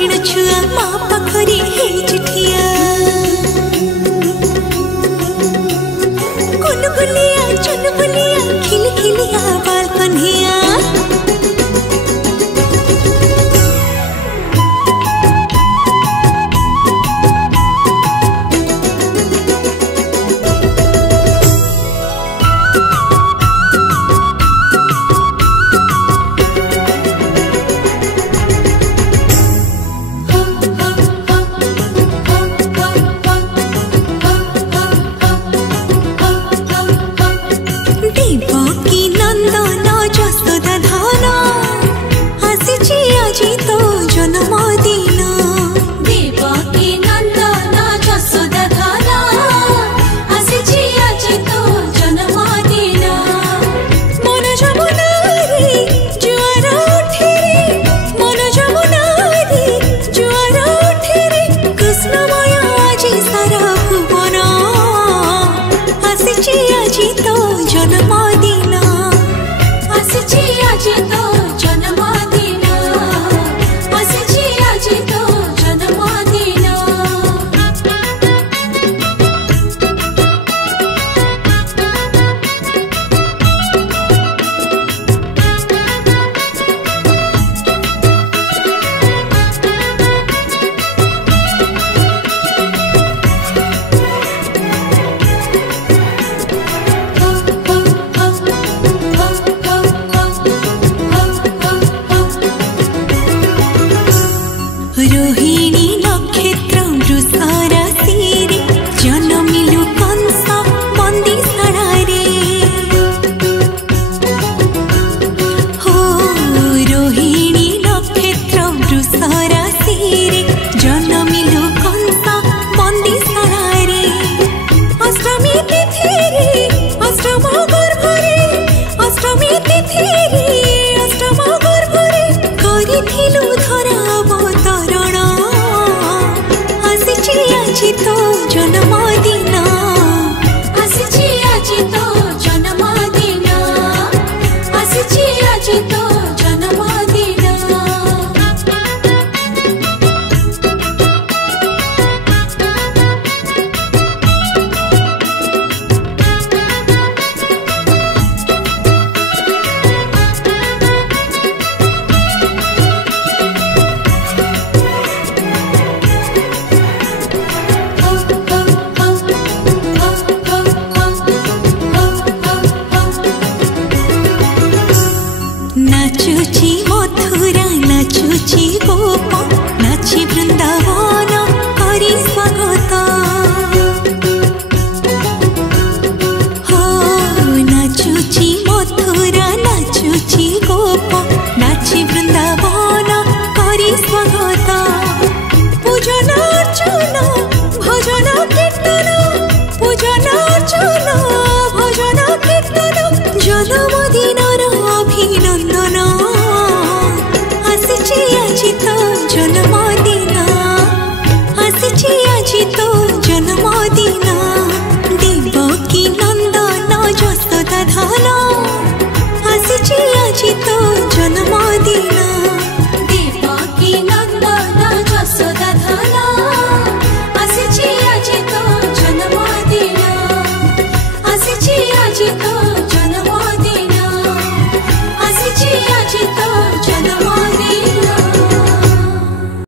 हरिण छुआ माँ पाखरे हे चिठिया गुलगुलिया चुलबुलिया खिलखिलिया बाल कन्हैया रोहिणी नक्षत्र वृषरा सिरे जनमिलु कंस बंदी सड़ारे हो रोहिणी नक्षत्र वृषरा सिरे जनमिलु कंस बंदी सड़ारे अष्टमी तिथि अष्टम गर्भरे अष्टमी तिथि अष्टम गर्भरे करिथिलु धरा तो जन्मदिन आसिछि आजि तो जन्मदिन आसिछि आजि तो जन्मदिन नाचुची मथुरा नाचुची गोप नाची वृंदावन करी स्वागत हो नाचुची मथुरा नाचुची गोप नाची वृंदावन करी स्वागत पूजन अर्चन भजन कीर्तन पूजन अर्चन भजन कीर्तन जन्मदिनर अभिनंदन आसिछि आजि तो जन्मदिन आसिछि आजि तो जन्मदिन देवकी नंदन यशोदा धन आसिछि आजि तो जन्मदिन देवकी नंदन यशोदा धन आसिछि आजि तो जन्मदिन आसिछि आजि तो